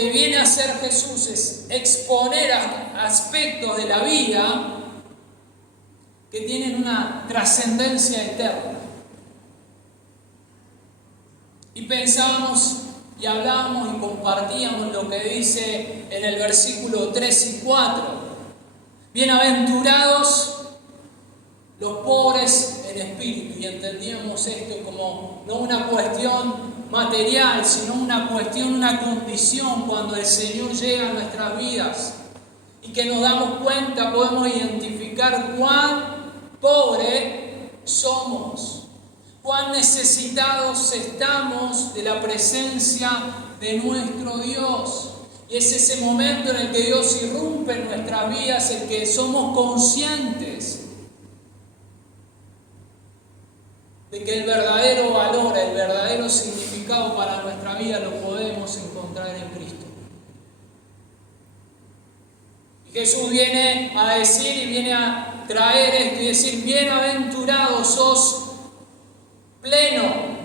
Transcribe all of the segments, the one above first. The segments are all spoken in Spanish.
que viene a hacer Jesús es exponer aspectos de la vida que tienen una trascendencia eterna. Y pensábamos y hablábamos y compartíamos lo que dice en el versículo 3 y 4. Bienaventurados los pobres en espíritu. Y entendíamos esto como no una cuestión material, sino una cuestión, una condición cuando el Señor llega a nuestras vidas. Y que nos damos cuenta, podemos identificar cuán pobre somos. Cuán necesitados estamos de la presencia de nuestro Dios. Y es ese momento en el que Dios irrumpe en nuestras vidas, en que somos conscientes de que el verdadero valor, el verdadero significado para nuestra vida lo podemos encontrar en Cristo. Y Jesús viene a decir y viene a traer esto y decir: bienaventurados sos pleno.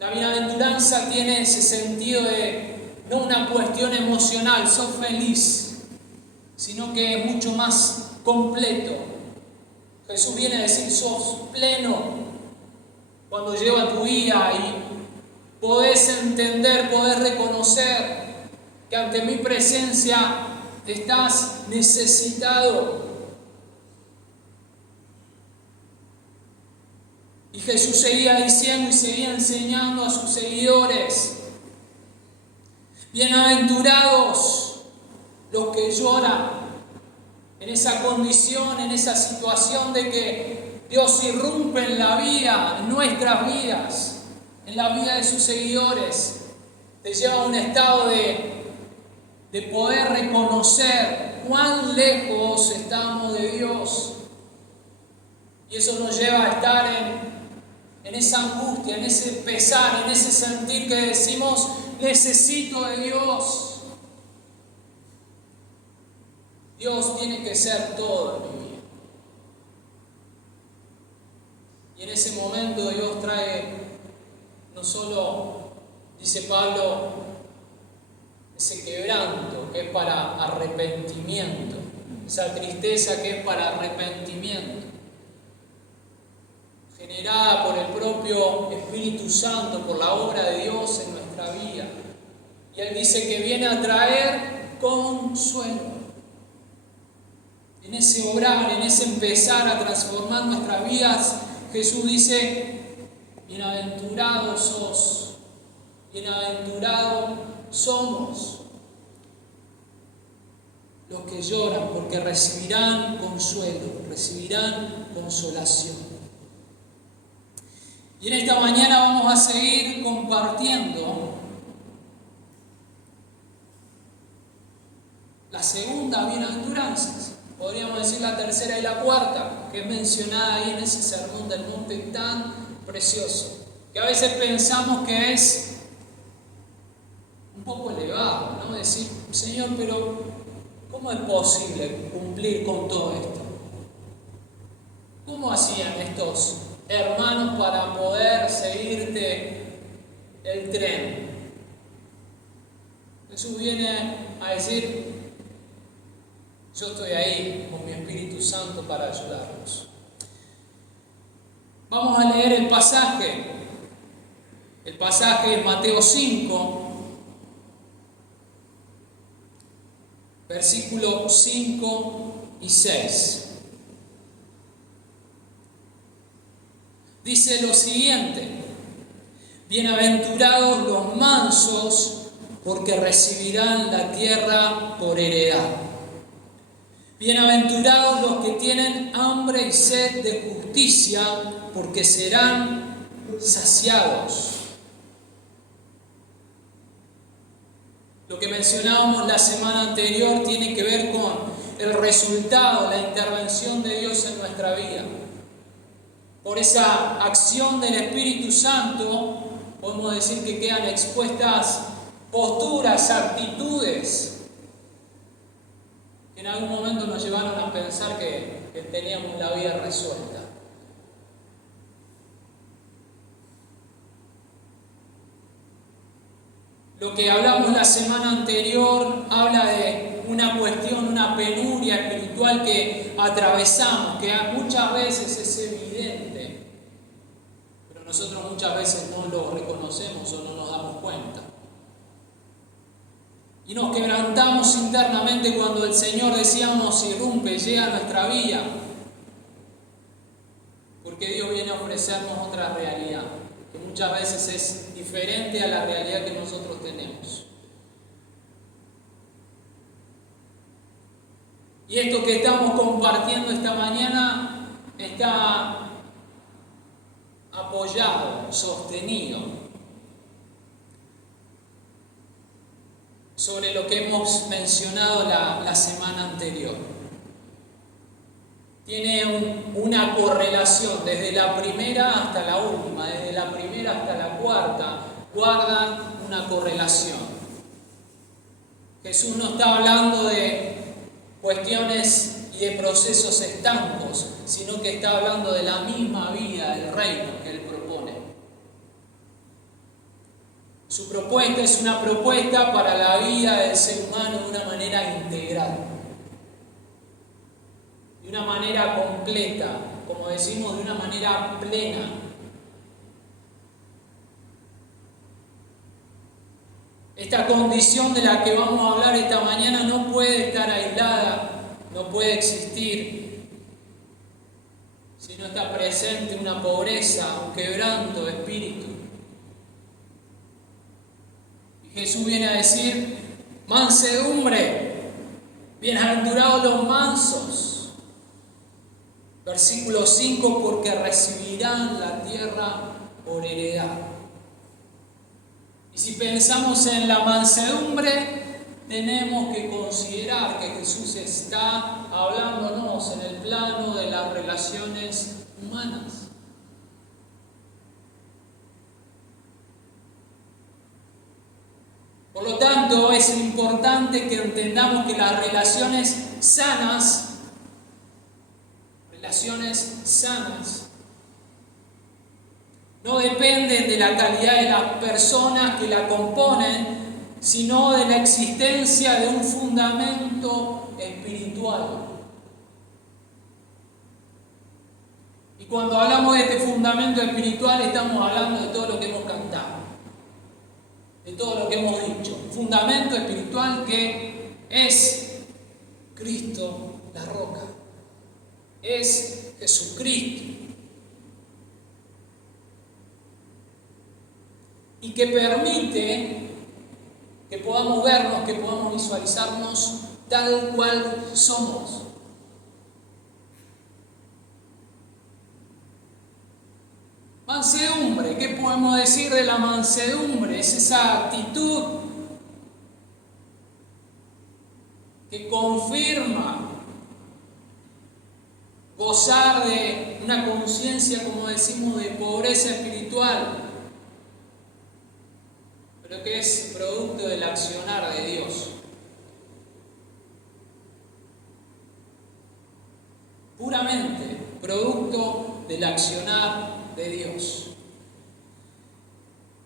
La bienaventuranza tiene ese sentido de no una cuestión emocional, sos feliz, sino que es mucho más completo. Jesús viene a decir: sos pleno cuando lleva tu vida y podés entender, podés reconocer que ante mi presencia estás necesitado. Y Jesús seguía diciendo y seguía enseñando a sus seguidores: bienaventurados los que lloran en esa condición, en esa situación de que Dios irrumpe en la vida, en nuestras vidas, en la vida de sus seguidores. Te lleva a un estado de poder reconocer cuán lejos estamos de Dios. Y eso nos lleva a estar en esa angustia, en ese pesar, en ese sentir que decimos: necesito de Dios. Dios tiene que ser todo en mi vida. Y en ese momento Dios trae no solo, dice Pablo, ese quebranto que es para arrepentimiento, esa tristeza que es para arrepentimiento, generada por el propio Espíritu Santo, por la obra de Dios en nuestra vida. Y Él dice que viene a traer consuelo. En ese obrar, en ese empezar a transformar nuestras vidas, Jesús dice: bienaventurados sos, bienaventurados somos los que lloran, porque recibirán consuelo, recibirán consolación. Y en esta mañana vamos a seguir compartiendo la segunda bienaventuranza. Podríamos decir la tercera y la cuarta, que es mencionada ahí en ese sermón del monte tan precioso, que a veces pensamos que es un poco elevado, ¿no? Decir: Señor, pero ¿cómo es posible cumplir con todo esto? ¿Cómo hacían estos hermanos para poder seguirte el tren? Jesús viene a decir: yo estoy ahí con mi Espíritu Santo para ayudarlos. Vamos a leer el pasaje. El pasaje es Mateo 5, versículos 5 y 6. Dice lo siguiente: bienaventurados los mansos, porque recibirán la tierra por heredad. Bienaventurados los que tienen hambre y sed de justicia, porque serán saciados. Lo que mencionábamos la semana anterior tiene que ver con el resultado, la intervención de Dios en nuestra vida. Por esa acción del Espíritu Santo, podemos decir que quedan expuestas posturas, actitudes, que en algún momento nos llevaron a pensar que teníamos la vida resuelta. Lo que hablamos la semana anterior habla de una cuestión, una penuria espiritual que atravesamos, que muchas veces es evidente, pero nosotros muchas veces no lo reconocemos o no nos damos cuenta. Y nos quebrantamos internamente cuando el Señor, decíamos, irrumpe, llega a nuestra vida, porque Dios viene a ofrecernos otra realidad, que muchas veces es diferente a la realidad que nosotros tenemos. Y esto que estamos compartiendo esta mañana está apoyado, sostenido sobre lo que hemos mencionado la semana anterior. Tiene una correlación desde la primera hasta la última, desde la primera hasta la cuarta, guardan una correlación. Jesús no está hablando de cuestiones y de procesos estancos, sino que está hablando de la misma vida del reino que Él propone. Su propuesta es una propuesta para la vida del ser humano de una manera integral, de una manera completa, como decimos, de una manera plena. Esta condición de la que vamos a hablar esta mañana no puede estar aislada, no puede existir si no está presente una pobreza, un quebranto de espíritu. Y Jesús viene a decir: mansedumbre, bienaventurados los mansos. Versículo 5: porque recibirán la tierra por heredad. Y si pensamos en la mansedumbre, tenemos que considerar que Jesús está hablándonos en el plano de las relaciones humanas. Por lo tanto, es importante que entendamos que las relaciones sanas, no dependen de la calidad de las personas que la componen, sino de la existencia de un fundamento espiritual. Y cuando hablamos de este fundamento espiritual, estamos hablando de todo lo que hemos cantado, de todo lo que hemos dicho. Fundamento espiritual que es Cristo la roca, es Jesucristo. Y que permite que podamos vernos, que podamos visualizarnos tal cual somos. Mansedumbre, ¿qué podemos decir de la mansedumbre? Es esa actitud que confirma gozar de una conciencia, como decimos, de pobreza espiritual, pero que es producto del accionar de Dios. Puramente producto del accionar de Dios.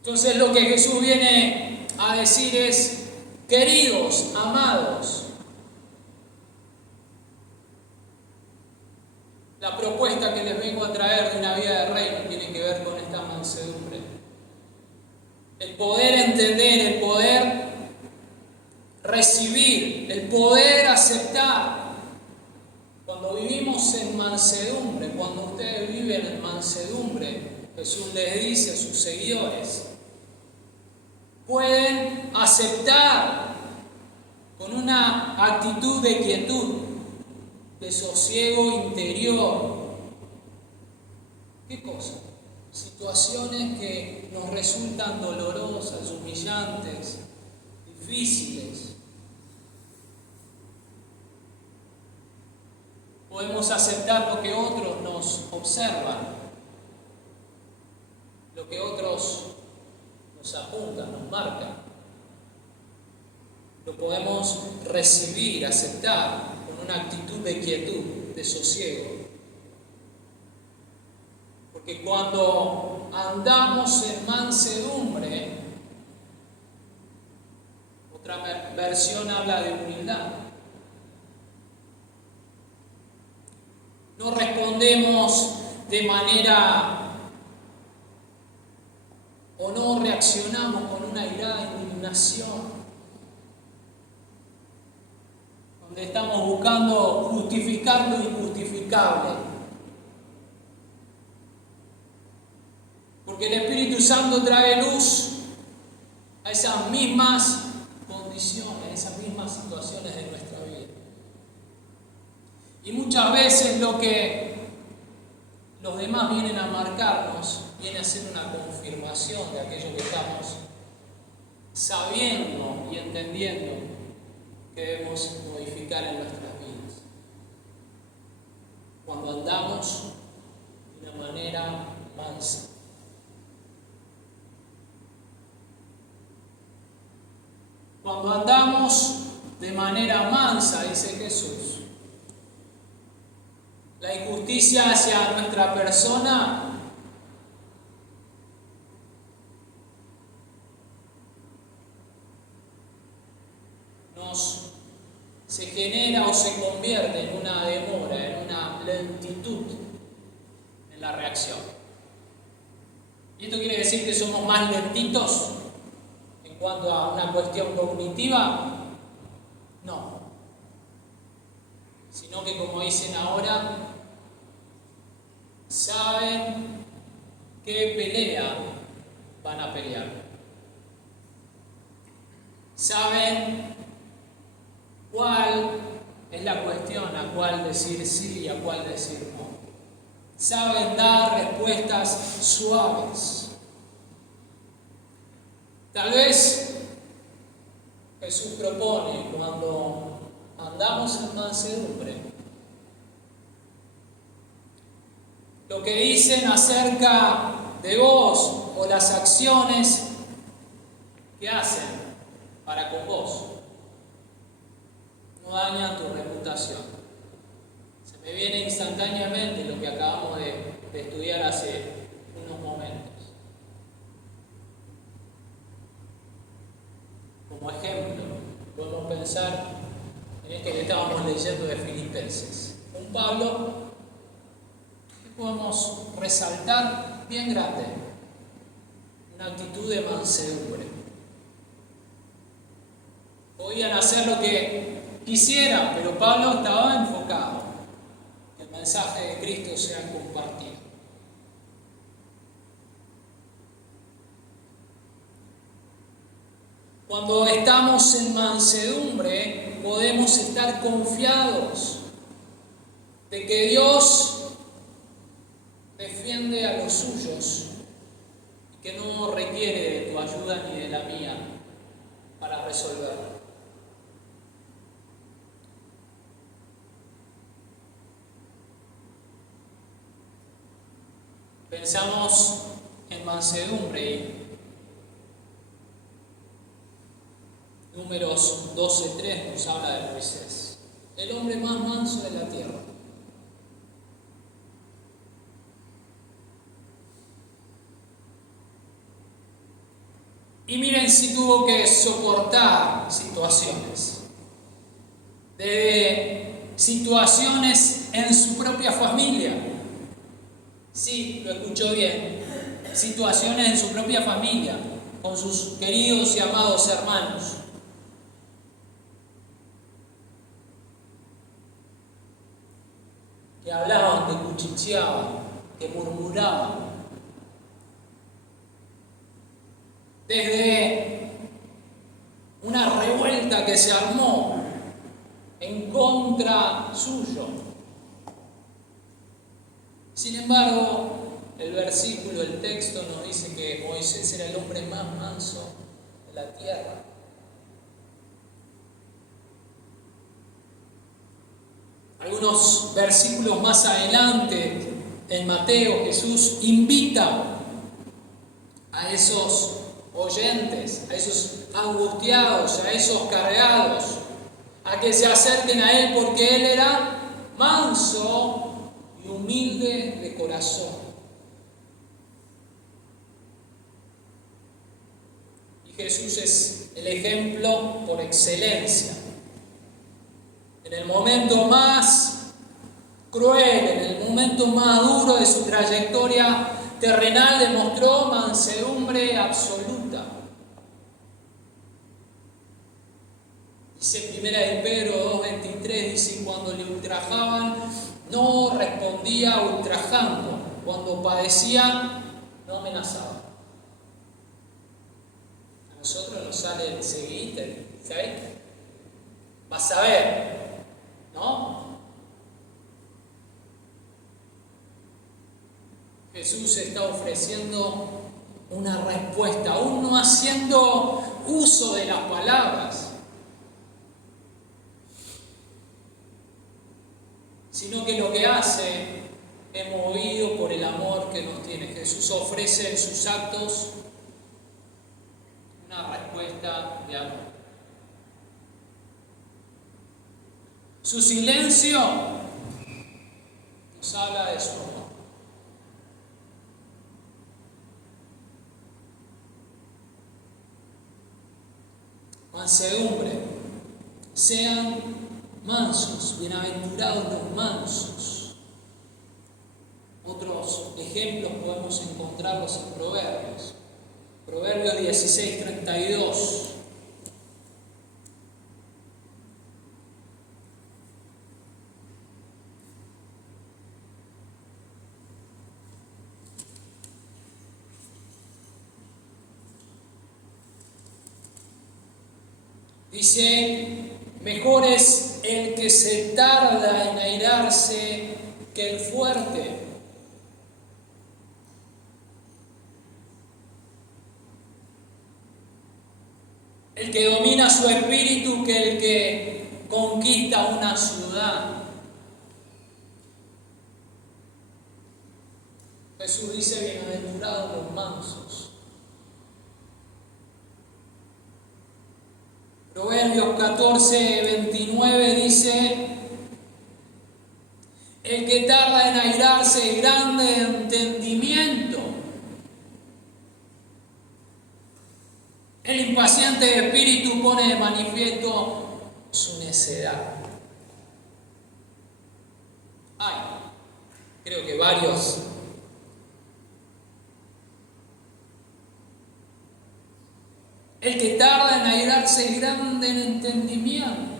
Entonces lo que Jesús viene a decir es: queridos, amados, la propuesta que les vengo a traer de una vida de reino tiene que ver con esta mansedumbre. El poder entender, el poder recibir, el poder aceptar. Cuando vivimos en mansedumbre, cuando ustedes viven en mansedumbre, Jesús les dice a sus seguidores, pueden aceptar con una actitud de quietud, de sosiego interior. ¿Qué cosa? Situaciones que nos resultan dolorosas, humillantes, difíciles. Podemos aceptar lo que otros nos observan, lo que otros nos apuntan, nos marcan. Lo podemos recibir, aceptar con una actitud de quietud, de sosiego. Porque cuando andamos en mansedumbre, Otra versión habla de humildad. No respondemos de manera o no reaccionamos con una irada indignación, donde estamos buscando justificar lo injustificable. Porque el Espíritu Santo trae luz a esas mismas condiciones, esas mismas situaciones de nuestra vida. Y muchas veces lo que los demás vienen a marcarnos viene a ser una confirmación de aquello que estamos sabiendo y entendiendo que debemos modificar en nuestras vidas. Cuando andamos de una manera mansa. Cuando andamos de manera mansa, dice Jesús, la injusticia hacia nuestra persona se genera o se convierte en una demora, en una lentitud en la reacción. ¿Y esto quiere decir que somos más lentitos en cuanto a una cuestión cognitiva? No. Sino que, como dicen ahora, saben qué pelea van a pelear. Saben cuál es la cuestión, a cuál decir sí y a cuál decir no. Saben dar respuestas suaves. Tal vez Jesús propone, cuando andamos en mansedumbre, lo que dicen acerca de vos o las acciones que hacen para con vos no dañan tu reputación. Se me viene instantáneamente lo que acabamos de estudiar hace unos momentos. Como ejemplo, podemos pensar en esto que estábamos leyendo de Filipenses. Un Pablo que podemos resaltar bien grande, una actitud de mansedumbre. Podían hacer lo que quisieran, pero Pablo estaba enfocado que el mensaje de Cristo sea compartido. Cuando estamos en mansedumbre, podemos estar confiados de que Dios defiende a los suyos y que no requiere de tu ayuda ni de la mía para resolverlo. Pensamos en mansedumbre y Números 12:3 nos habla de Moisés, el hombre más manso de la tierra. Y miren si tuvo que soportar situaciones, de situaciones en su propia familia. Sí, lo escuchó bien. Situaciones en su propia familia, con sus queridos y amados hermanos. Que hablaban, que cuchicheaban, que murmuraban. Desde una revuelta que se armó en contra suyo. Sin embargo, el versículo, el texto nos dice que Moisés era el hombre más manso de la tierra. Algunos versículos más adelante, en Mateo, Jesús invita a esos oyentes, a esos angustiados, a esos cargados, a que se acerquen a Él porque Él era manso y humilde de corazón. Y Jesús es el ejemplo por excelencia. En el momento más cruel, en el momento más duro de su trayectoria terrenal, demostró mansedumbre absoluta. Dice Primera de Pedro 2:23, dice, cuando le ultrajaban, no respondía ultrajando. Cuando padecía, no amenazaba. A nosotros nos sale el seguinte, ¿sabes? Vas a ver, ¿no? Jesús está ofreciendo una respuesta, aún no haciendo uso de las palabras, sino que lo que hace es movido por el amor que nos tiene. Jesús ofrece en sus actos una respuesta de amor. Su silencio nos habla de su amor. Mansedumbre. Sean mansos, bienaventurados los mansos. Otros ejemplos podemos encontrarlos en Proverbios. Proverbios 16:32. Dice, mejor es el que se tarda en airarse que el fuerte. El que domina su espíritu que el que conquista una ciudad. Jesús dice, bienaventurados los mansos. Proverbios 14:29 dice, el que tarda en airarse es grande de entendimiento. El impaciente de espíritu pone de manifiesto su necedad. Ay, creo que varios. El que tarda en airarse es grande en entendimiento.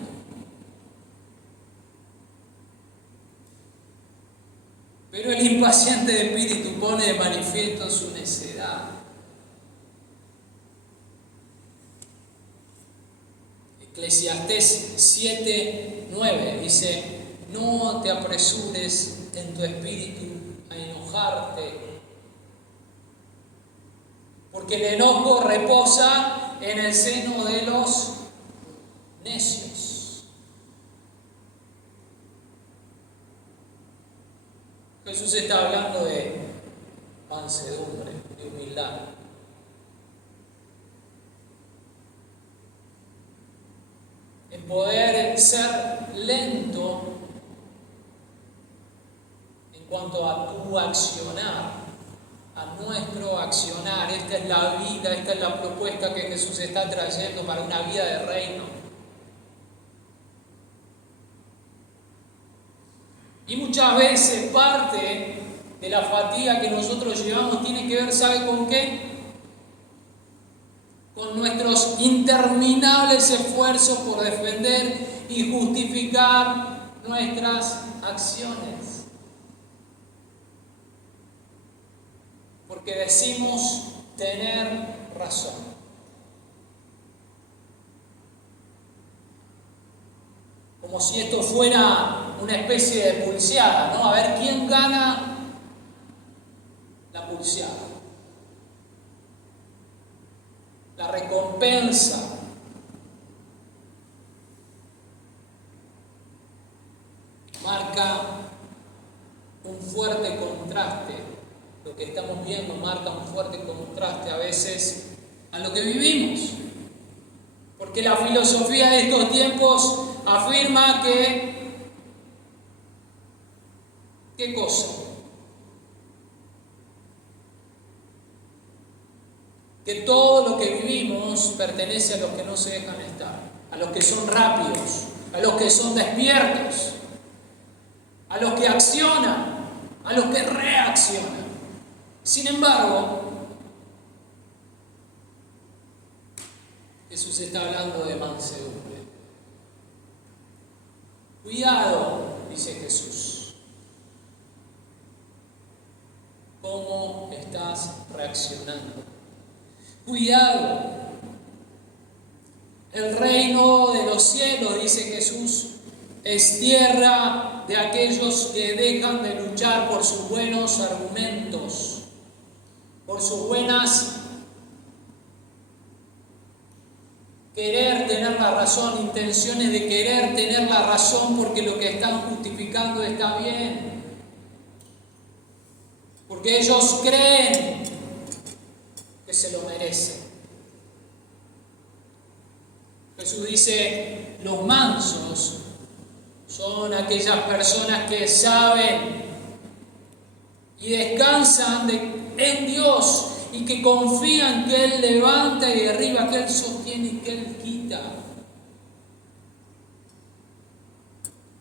Pero el impaciente de espíritu pone de manifiesto su necedad. Eclesiastés 7:9 dice, no te apresures en tu espíritu a enojarte, porque el enojo reposa en el seno de los necios. Jesús está hablando de mansedumbre, de humildad. En poder ser lento en cuanto a tu accionar, a nuestro accionar. Esta es la vida, esta es la propuesta que Jesús está trayendo para una vida de reino. Y muchas veces parte de la fatiga que nosotros llevamos tiene que ver, ¿sabe con qué? Con nuestros interminables esfuerzos por defender y justificar nuestras acciones. Porque decimos tener razón. Como si esto fuera una especie de pulseada, ¿no? A ver quién gana la pulseada. La recompensa. Marca un fuerte contraste. Lo que estamos viendo marca un fuerte contraste a veces a lo que vivimos. Porque la filosofía de estos tiempos afirma que, ¿qué cosa? que todo lo que vivimos pertenece a los que no se dejan estar, a los que son rápidos, a los que son despiertos, a los que accionan, a los que reaccionan. Sin embargo, Jesús está hablando de mansedumbre. Cuidado, dice Jesús. ¿Cómo estás reaccionando? Cuidado. El reino de los cielos, dice Jesús, es tierra de aquellos que dejan de luchar por sus buenos argumentos, por sus buenas querer tener la razón, intenciones de querer tener la razón porque lo que están justificando está bien. Porque ellos creen que se lo merecen. Jesús dice, los mansos son aquellas personas que saben y descansan en Dios y que confían que Él levanta y derriba, que Él sostiene y que Él quita.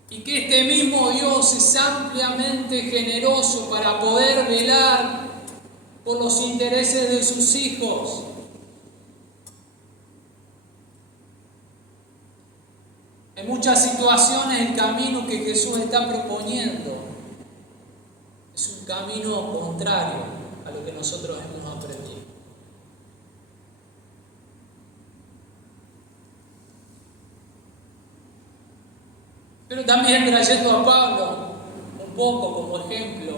Y que este mismo Dios es ampliamente generoso para poder velar por los intereses de sus hijos. En muchas situaciones el camino que Jesús está proponiendo es un camino contrario a lo que nosotros hemos aprendido. Pero también trayendo a Pablo un poco como ejemplo,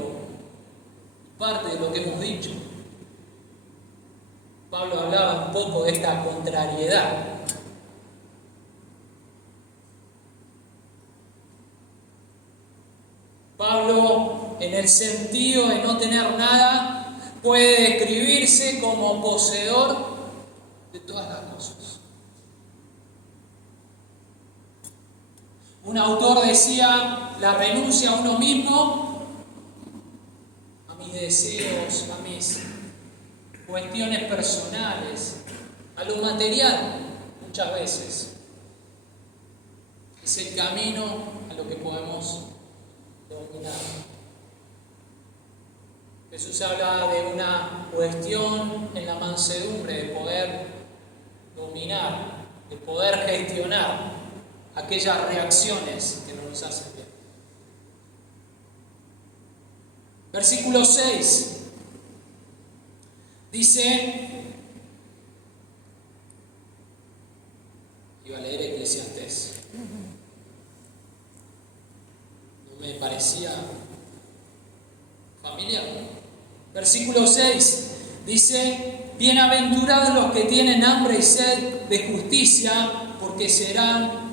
parte de lo que hemos dicho. Pablo hablaba un poco de esta contrariedad. Pablo, en el sentido de no tener nada, puede describirse como poseedor de todas las cosas. Un autor decía, la renuncia a uno mismo, a mis deseos, a mis cuestiones personales, a lo material, muchas veces, es el camino a lo que podemos dominar. Jesús habla de una cuestión en la mansedumbre, de poder dominar, de poder gestionar aquellas reacciones que no nos hacen bien. Versículo 6 dice, iba a leer Eclesiastés, no me parecía familiar. Versículo 6 dice, bienaventurados los que tienen hambre y sed de justicia, porque serán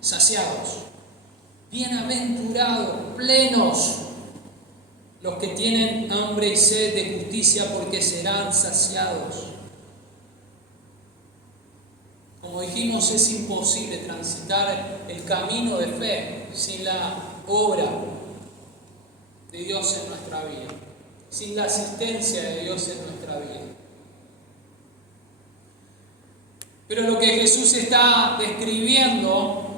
saciados. Bienaventurados, plenos, los que tienen hambre y sed de justicia, porque serán saciados. Como dijimos, es imposible transitar el camino de fe sin la obra de Dios en nuestra vida, sin la asistencia de Dios en nuestra vida. Pero lo que Jesús está describiendo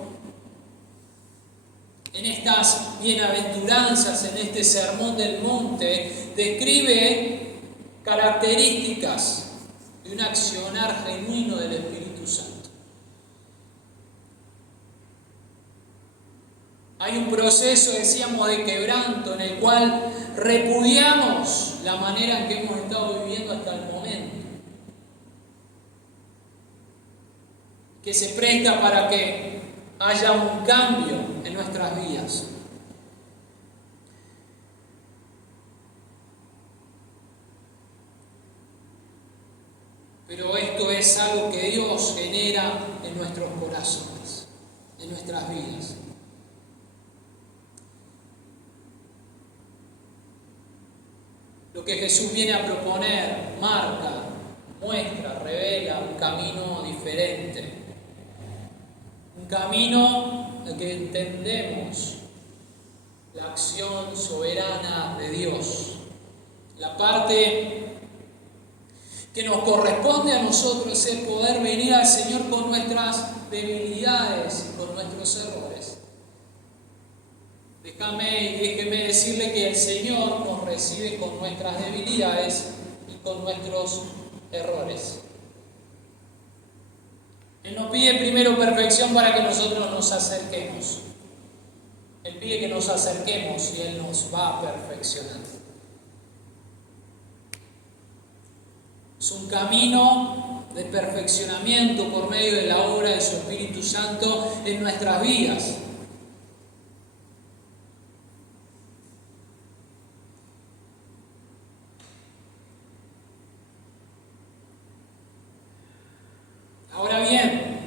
en estas bienaventuranzas, en este sermón del monte, describe características de un accionar genuino del Espíritu Santo. Hay un proceso, decíamos, de quebranto en el cual repudiamos la manera en que hemos estado viviendo hasta el momento, que se presta para que haya un cambio en nuestras vidas. Pero esto es algo que Dios genera en nuestros corazones, en nuestras vidas. Lo que Jesús viene a proponer marca, muestra, revela un camino diferente. Un camino en que entendemos la acción soberana de Dios. La parte que nos corresponde a nosotros es poder venir al Señor con nuestras debilidades y con nuestros errores. Déjeme decirle que el Señor nos recibe con nuestras debilidades y con nuestros errores. Él nos pide primero perfección para que nosotros nos acerquemos. Él pide que nos acerquemos y Él nos va perfeccionando. Es un camino de perfeccionamiento por medio de la obra de su Espíritu Santo en nuestras vidas. Ahora bien,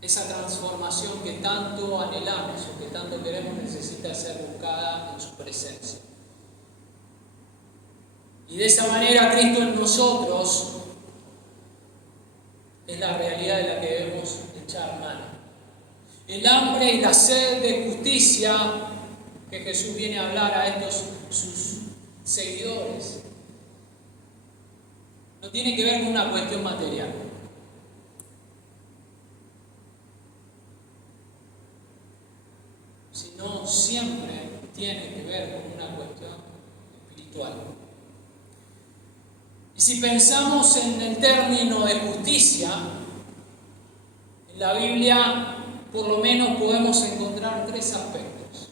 esa transformación que tanto anhelamos o que tanto queremos necesita ser buscada en su presencia. Y de esa manera Cristo en nosotros es la realidad de la que debemos echar mano. El hambre y la sed de justicia que Jesús viene a hablar a estos sus seguidores no tiene que ver con una cuestión material. Sino siempre tiene que ver con una cuestión espiritual. Y si pensamos en el término de justicia, en la Biblia por lo menos podemos encontrar tres aspectos.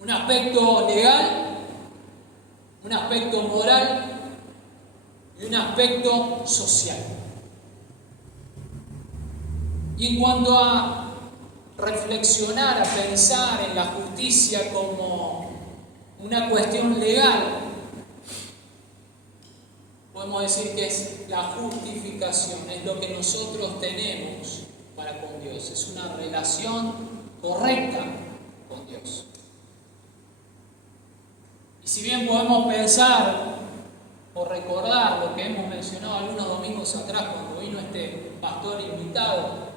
Un aspecto legal, un aspecto moral y un aspecto social. Y en cuanto a reflexionar, a pensar en la justicia como una cuestión legal, podemos decir que es la justificación, es lo que nosotros tenemos para con Dios, es una relación correcta con Dios. Y si bien podemos pensar o recordar lo que hemos mencionado algunos domingos atrás cuando vino este pastor invitado,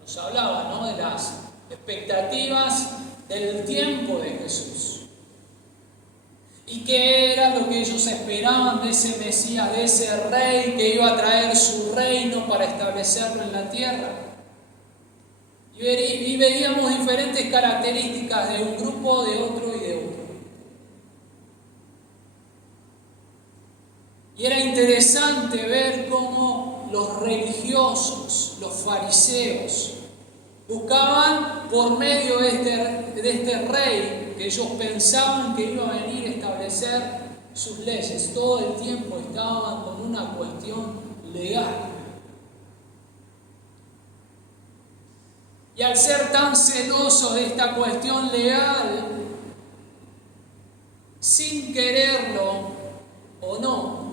nos hablaba, ¿no?, de las expectativas del tiempo de Jesús. ¿Y qué era lo que ellos esperaban de ese Mesías, de ese rey que iba a traer su reino para establecerlo en la tierra? Y veíamos diferentes características de un grupo, de otro y de otro. Y era interesante ver cómo los religiosos, los fariseos, buscaban por medio de este rey que ellos pensaban que iba a venir a establecer sus leyes. Todo el tiempo estaban con una cuestión legal. Y al ser tan celosos de esta cuestión legal, sin quererlo o no,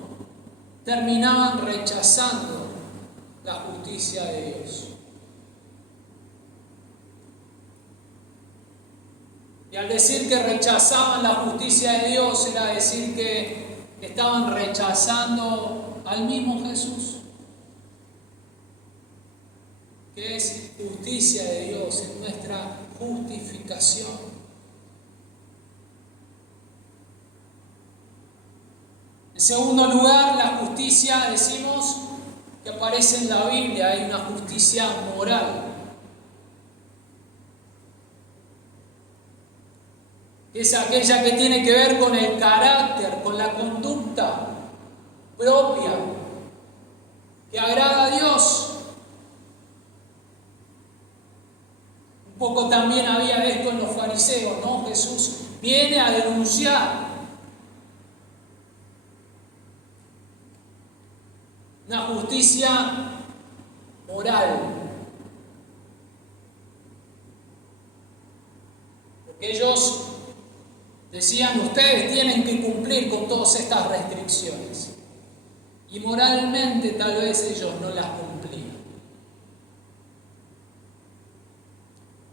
terminaban rechazando la justicia de Dios. Y al decir que rechazaban la justicia de Dios, era decir que estaban rechazando al mismo Jesús, que es justicia de Dios, es nuestra justificación. En segundo lugar, la justicia, decimos, que aparece en la Biblia, hay una justicia moral. Es aquella que tiene que ver con el carácter, con la conducta propia, que agrada a Dios. Un poco también había de esto en los fariseos, ¿no? Jesús viene a denunciar una justicia moral. Porque ellos decían, ustedes tienen que cumplir con todas estas restricciones. Y moralmente tal vez ellos no las cumplían.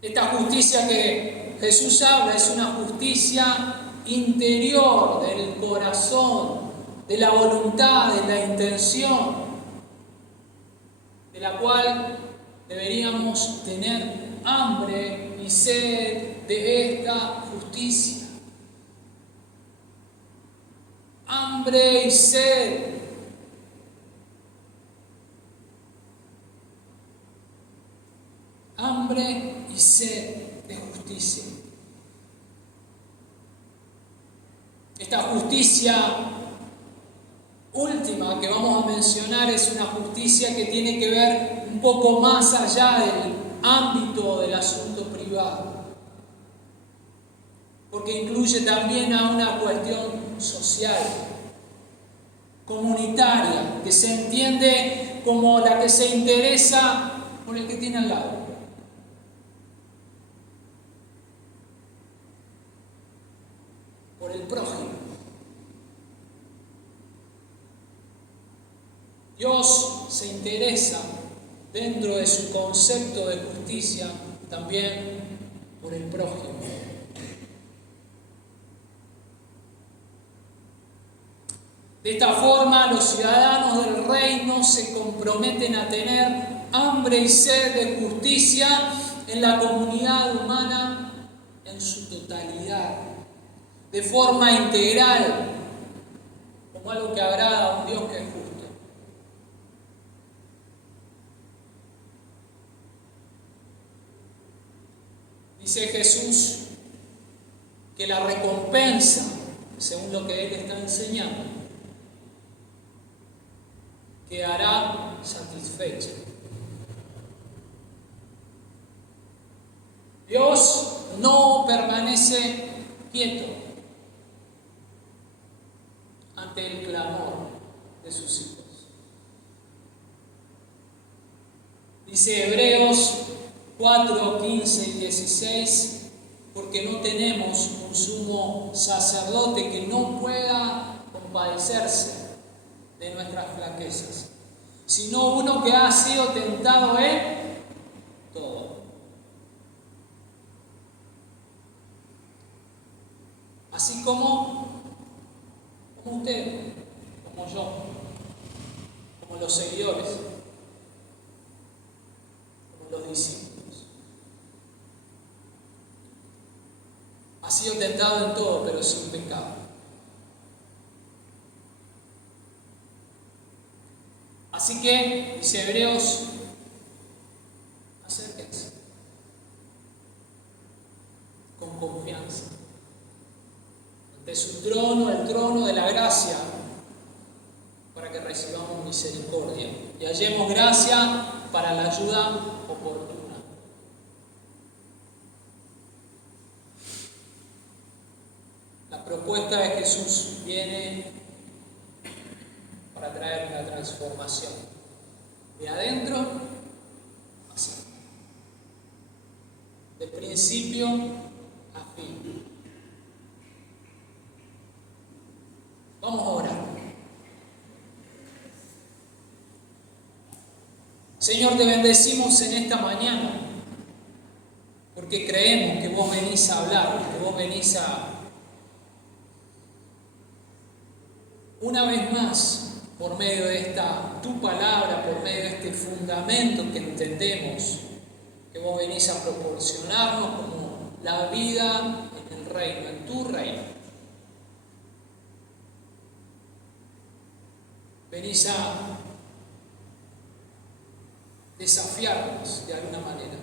Esta justicia que Jesús habla es una justicia interior del corazón, de la voluntad, de la intención, de la cual deberíamos tener hambre y sed de esta justicia. hambre y sed. Hambre y sed de justicia. Esta justicia última que vamos a mencionar es una justicia que tiene que ver un poco más allá del ámbito del asunto privado, porque incluye también a una cuestión social, comunitaria, que se entiende como la que se interesa por el que tiene al lado. Por el prójimo. Dios se interesa dentro de su concepto de justicia también por el prójimo. De esta forma, los ciudadanos del reino se comprometen a tener hambre y sed de justicia en la comunidad humana en su totalidad, de forma integral, como algo que agrada a un Dios que es justo. Dice Jesús que la recompensa, según lo que Él está enseñando, quedará satisfecha. Dios no permanece quieto ante el clamor de sus hijos. Dice Hebreos 4, 15 y 16, porque no tenemos un sumo sacerdote que no pueda compadecerse de nuestras flaquezas, sino uno que ha sido tentado en todo. Así como usted, como yo, como los seguidores, como los discípulos. Ha sido tentado en todo, pero sin pecado. Así que, dice Hebreos, acérquense con confianza ante su trono, el trono de la gracia, para que recibamos misericordia y hallemos gracia para la ayuda oportuna. La propuesta de Jesús viene para traer una transformación de adentro hacia afuera, de principio a fin. Vamos a orar. Señor, te bendecimos en esta mañana porque creemos que vos venís a hablar, que vos venís a, una vez más, por medio de esta tu palabra, por medio de este fundamento que entendemos, que vos venís a proporcionarnos como la vida en el reino, en tu reino. Venís a desafiarnos de alguna manera,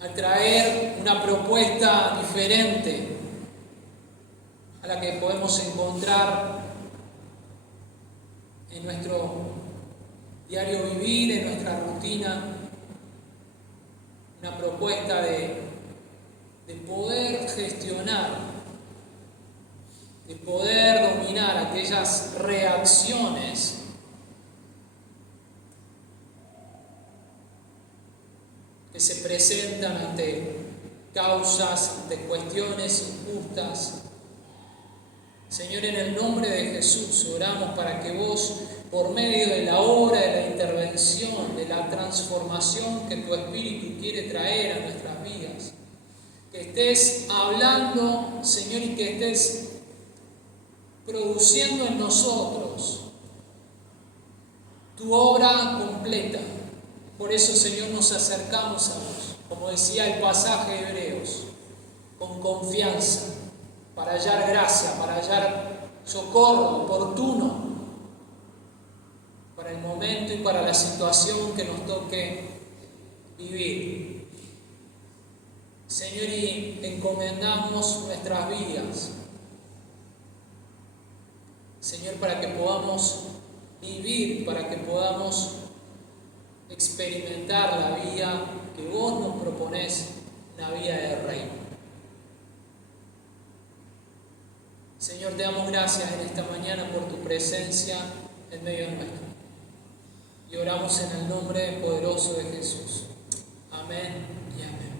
a traer una propuesta diferente a la que podemos encontrar en nuestro diario vivir, en nuestra rutina, una propuesta de poder gestionar, de poder dominar aquellas reacciones que se presentan ante causas, ante cuestiones injustas. Señor, en el nombre de Jesús oramos para que vos, por medio de la obra, de la intervención, de la transformación que tu Espíritu quiere traer a nuestras vidas, que estés hablando, Señor, y que estés produciendo en nosotros tu obra completa. Por eso, Señor, nos acercamos a vos, como decía el pasaje de Hebreos, con confianza, para hallar gracia, para hallar socorro oportuno para el momento y para la situación que nos toque vivir. Señor, y encomendamos nuestras vidas, Señor, para que podamos vivir, para que podamos experimentar la vida que vos nos proponés, la vida del reino. Señor, te damos gracias en esta mañana por tu presencia en medio nuestro. Y oramos en el nombre poderoso de Jesús. Amén y amén.